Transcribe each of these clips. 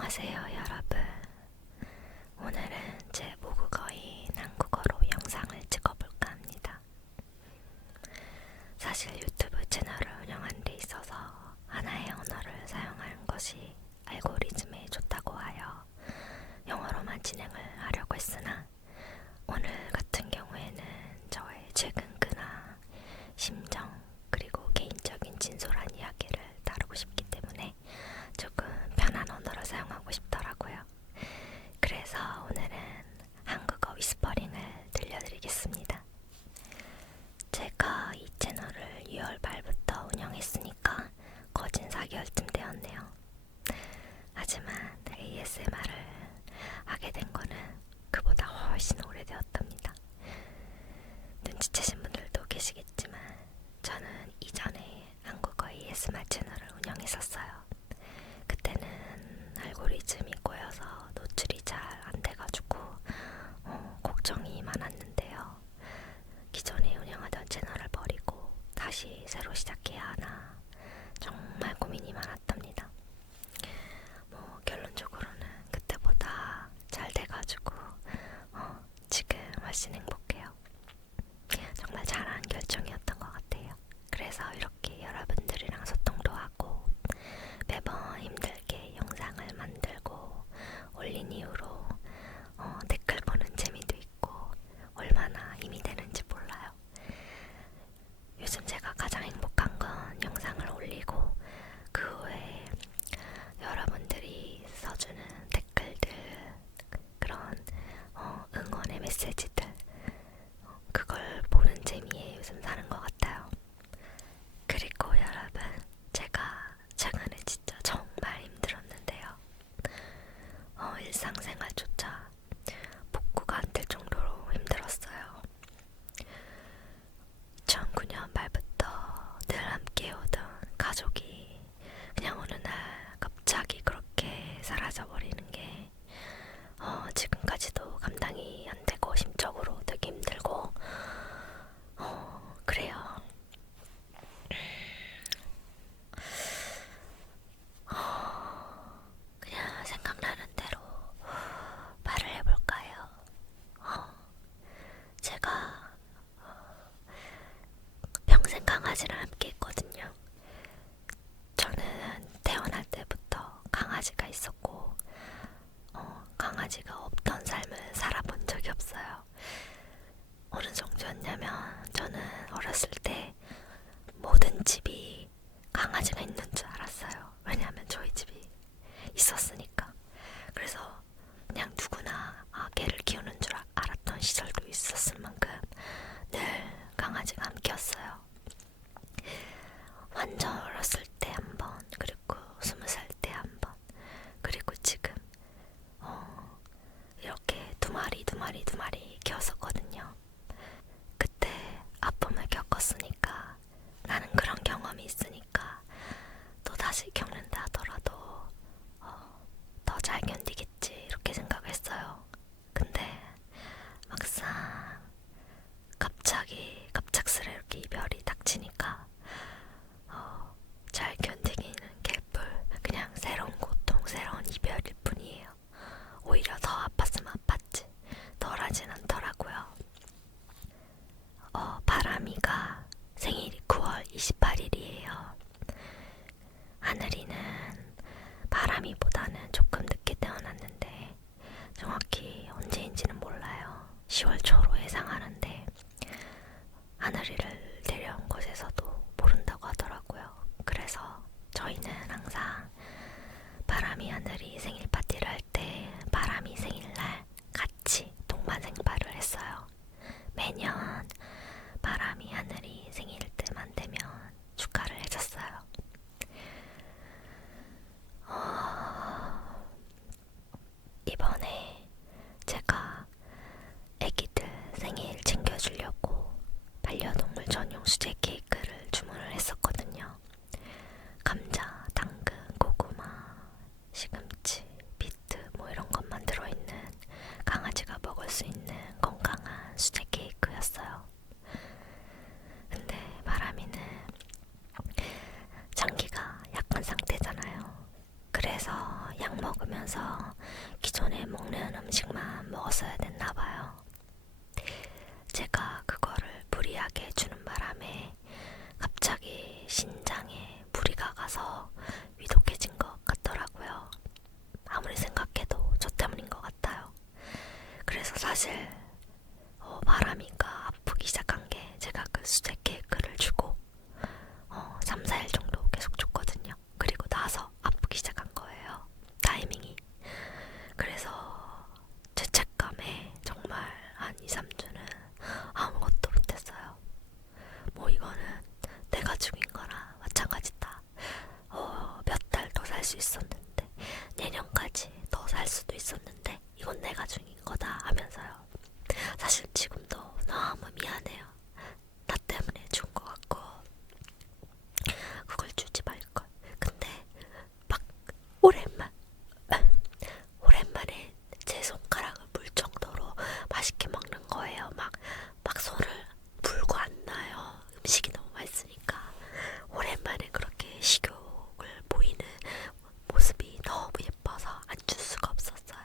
안녕하세요, 여러분. 오늘은 제 모국어인 한국어로 영상을 찍어볼까 합니다. 사실 유튜브 채널을 운영하는 데 있어서 하나의 언어를 사용하는 것이 알고리즘에 좋다고 하여 영어로만 진행을 하려고 했으나 오늘 같은 경우에는 저의 최근 근황, 심정, 그리고 개인적인 진솔한 이야기를 다루고 싶기 때문에 조금 편한 언어를 사용하고 싶더라고요. 그래서 오늘은 한국어 위스퍼링을 들려드리겠습니다. 제가 이 채널을 2월 말부터 운영했으니까 거진 4개월쯤 되었네요. 하지만 ASMR을 하게 된 거는 그보다 훨씬 오래되었답니다. 눈치채신 분들도 계시겠지만 저는 이전에 한국어 ASMR 채널을 운영했었어요. 그때는 알고리즘이 꼬여서 노출이 잘 안돼가지고 걱정이 많았는데요. 기존에 운영하던 채널을 버리고 다시 새로 시작해야 하나 정말 고민이 많았답니다. 결론적으로는 그때보다 잘 돼가지고 지금 훨씬 행복해요. 정말 잘한 결정이었던 것 같아요. 그래서 이렇게 여러분들이랑 소통도 하고 매번 힘들게 영상을 만들고 올린 이후로 댓글 보는 재미도 있고 얼마나 힘이 되는지 몰라요. 요즘 제가 가장 행복한 건 영상을 올리고 그 후에 여러분들이 써주는 댓글들, 그런 응원의 메시지들, 그걸 보는 재미에 요즘 사는 것 같아요. 그리고 여러분, 제가 최근에 진짜 정말 힘들었는데요. 일상생활조차 복구가 안 될 정도로 힘들었어요. 2009년 말부터 늘 함께 오던 가족이 그냥 어느 날 갑자기 그렇게 사라져버리는 게 지금까지도 감당이 안 되고 심적으로 되게 힘들고 그래요. 그냥 생각나는 대로 말을 해볼까요? 제가 평생 강아지랑 함께 했거든요. 저는 태어날 때부터 강아지가 있었고 강아지가 없던 삶을 살아본 적이 없어요. 어느 정도였냐면 저는 어렸을 때 모든 집이 강아지가 있는 줄 알았어요. 왜냐하면 저희 집이 있었으니까. 그래서 그냥 누구나 개를 키우는 줄 알았던 시절도 있었을 만큼 늘 강아지가 함께였어요. 완전 어렸을 때 한 번, 그리고 20살 때 한 번, 그리고 지금 이렇게 두 마리 키웠었거든요. 그때 아픔을 겪었으니까 나는 그런 경험이 있으니까 또 다시 겪는다 하더라도 더 잘 견디겠지 이렇게 생각을 했어요. 근데 막상 갑작스럽게 이별이 닥치니까 잘 견디기는 개뿔, 그냥 새로운 고통, 새로운 이별일 뿐이에요. 오히려 더 아팠으면 아팠지 덜하진 않더라고요. 바람이가 생일이 9월 28일이에요. 하늘이는 바람이보다는 조금 늦게 태어났는데 정확히 언제인지는 몰라요. 10월 초로 예상하는데 하늘이를 데려온 곳에서도 모른다고 하더라고요. 그래서 저희는 항상 바람이 하늘이 생일 파티를 할 때 바람이 생일날 같이 동반 생발을 했어요. 매년 바람이 하늘이 생일 때만 되면 축하를 해줬어요. 이번에 제가 애기들 생일 챙겨주려고 반려동물 전용 수제 케이크를 주문을 했었거든요. 감자, 당근, 고구마, 시금치, 비트 이런 것만 들어있는 강아지가 먹을 수 있는 건강한 수제 케이크였어요. 근데 바람이는 장기가 약한 상태잖아요. 그래서 약 먹으면서 나서 위독해진 것 같더라고요. 아무리 생각해도 저 때문인 것 같아요. 그래서 사실 바람이가 아프기 시작한 게 제가 그 수제 케이크를 주고 3, 4일 정도 계속 줬거든요. 그리고 나서 아프기 시작한 거예요. 타이밍이. 그래서 죄책감에 정말 한 2, 3주는 아무것도 못했어요. 뭐 이거는 내가 죽인 거나 마찬가지다. 몇 달 더 살 수 있었는데, 내년까지 더 살 수도 있었는데 이건 내가 죽인 거다 하면서요. 사실 지금도 너무 미안해요. 나 때문에 죽은 것 같고 그걸 주지 말걸. 근데 막 오랜만 오랜만에 제 손가락을 물 정도로 맛있게 먹는 거예요. 막 손을 물고 안 놔요. 음식이 너무 맛있으니까. 오랜만에 그렇게 식욕을 보이는 모습이 너무 예뻐서 안 줄 수가 없었어요.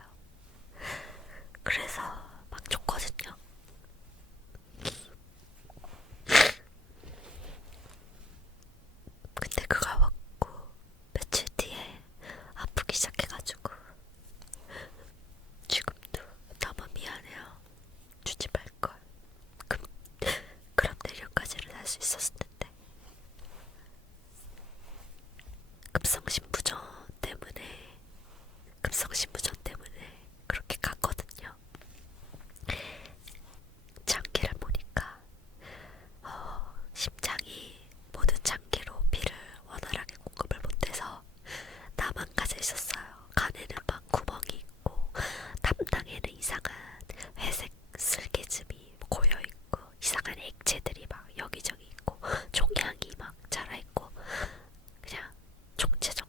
그래서 막 줬거든요. 근데 그걸 먹고 며칠 뒤에 아프기 시작해가지고 지금도 너무 미안해요. 주지 말걸. 그럼 내년까지는 살 수 있었을 텐데. 급성신부전 때문에 그렇게 갔거든요. 장기를 보니까 심장이 모든 장기로 피를 원활하게 공급을 못해서 나만 가져 있었어요. 간에는 막 구멍이 있고 담낭에는 이상한 회색 쓸개즙이 고여 있고 이상한 액체들이 막 여기저기 있고 종양이 막 자라 있고 그냥 총체적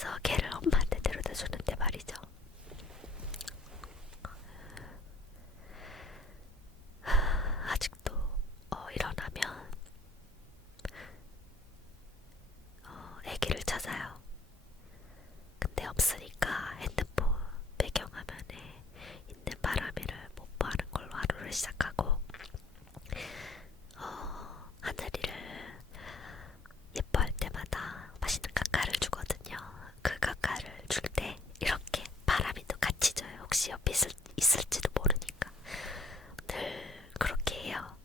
그래서 걔를 엄마한테 데려다 주는데 말이죠. 아직도 일어나면 애기를 찾아요. 근데 없으니까 핸드폰 배경화면에 있는 바람이를 못 봐는 걸로 하루를 시작하고 하늘이를 예뻐할 때마다 맛있는 카카를 주거든요. 그 카카를 줄 때 이렇게 바람이도 같이 줘요. 혹시 옆에 있을지도 모르니까 늘 그렇게 해요.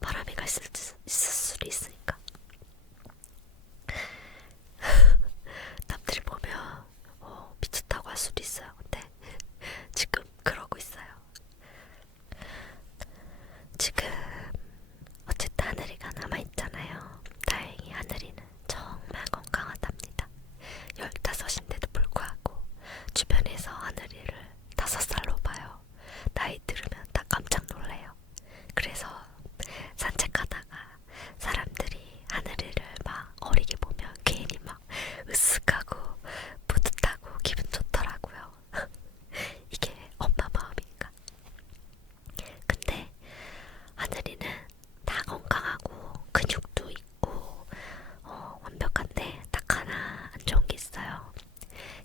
바람이가 있을 수도 있으니까. 남들이 보면 미쳤다고 할 수도 있어요. 근데 지금 그러고 있어요. 지금 어쨌든 하늘이가 남아있잖아요. 다행히 하늘이는 정말 건강하답니다. 15인데도 불구하고 주변에서 하늘이를 5살로 봐요. 나이 들으면 다 깜짝 놀래요. 그래서 산책하다가 사람들이 하늘이를 막 어리게 보면 괜히 막 으쓱하고 뿌듯하고 기분 좋더라고요. 이게 엄마 마음인가. 근데 하늘이는 다 건강하고 근육도 있고 완벽한데 딱 하나 안 좋은 게 있어요.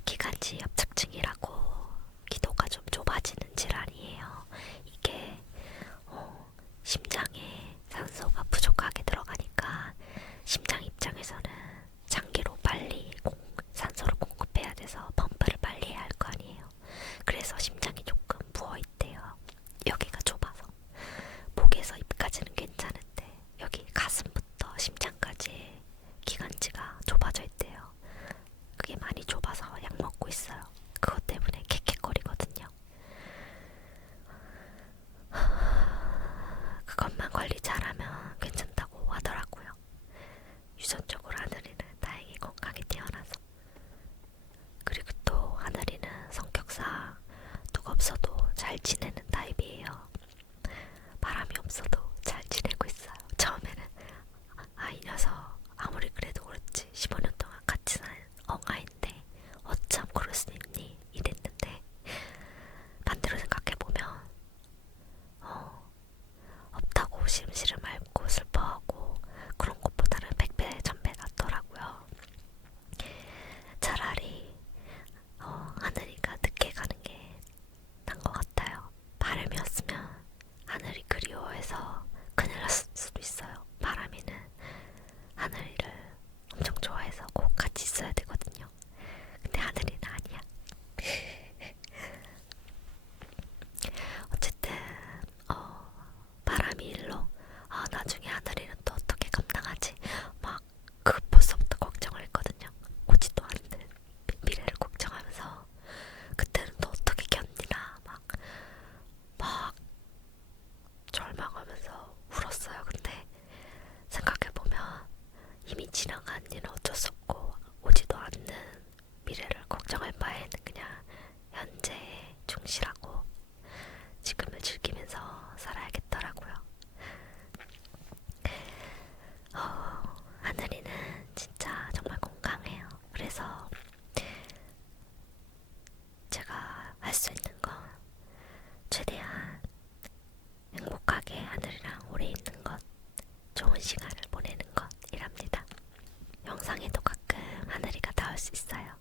기관지 협착증이라고 기도가 좀 좁아지는 질환이에요. 이게 심장에 산소가 부족하게 들어가니까 심장 입장에서는 장기로 빨리 산소를 공급해야 돼서 펌프를 빨리 해야 할 거 아니에요. 그래서 심장이 조금 부어있대요. 여기가 좁아서. 목에서 입까지는 괜찮은데 여기 가슴부터 심장까지 기관지가 좁아져 있대요. 그게 많이 좁아서 약 먹고 있어요. 그것 때문에 캑캑거리거든요. 그것만 관리 잘하면 괜찮다고 하더라고요. 유전적으로 하늘이는 다행히 건강히 태어나서. 그리고 또 하늘이는 성격상 누가 없어도 잘 지내는 타입이에요. 바람이 없어도 잘 지내고 있어요. 처음에는 이 녀석 아무리 그래도 그렇지 15년 동안 같이 산 엉아인데 어쩜 그럴 수 있니? 이랬는데 반대로 생각해보면 없다고 심시름 앓고 슬퍼하고 그런 것보다는 100배, 1000배 낫더라고요. 차라리 하늘이가 늦게 가는 게 난 것 같아요. 바람이었으면 하늘이 그리워해서 큰일 났을 수도 있어요. 바람이는 하늘이를 엄청 좋아해서 꼭 같이 있어야 되거든요. 근데 하늘이는 아니야. 어쨌든 바람이 일로 나중에 하늘이는 또 어떻게 감당하지? 막 그 벌써부터 걱정을 했거든요. 오지도 않는 미래를 걱정하면서 그때는 또 어떻게 견디나 막 절망하면서 울었어요. 근데 생각해보면 이미 지나간 일은 어쩔 수 없고 오지도 않는 미래를 걱정할 바에는 그냥 현재에 충실하고 지금을 즐기면서 살아야겠더라고요. 하늘이는 진짜 정말 건강해요. 그래서 제가 할 수 있는 건 최대한 행복하게 하늘이랑 오래 있는 것, 좋은 시간을 보내는 것이랍니다. 영상에도 가끔 하늘이가 닿을 수 있어요.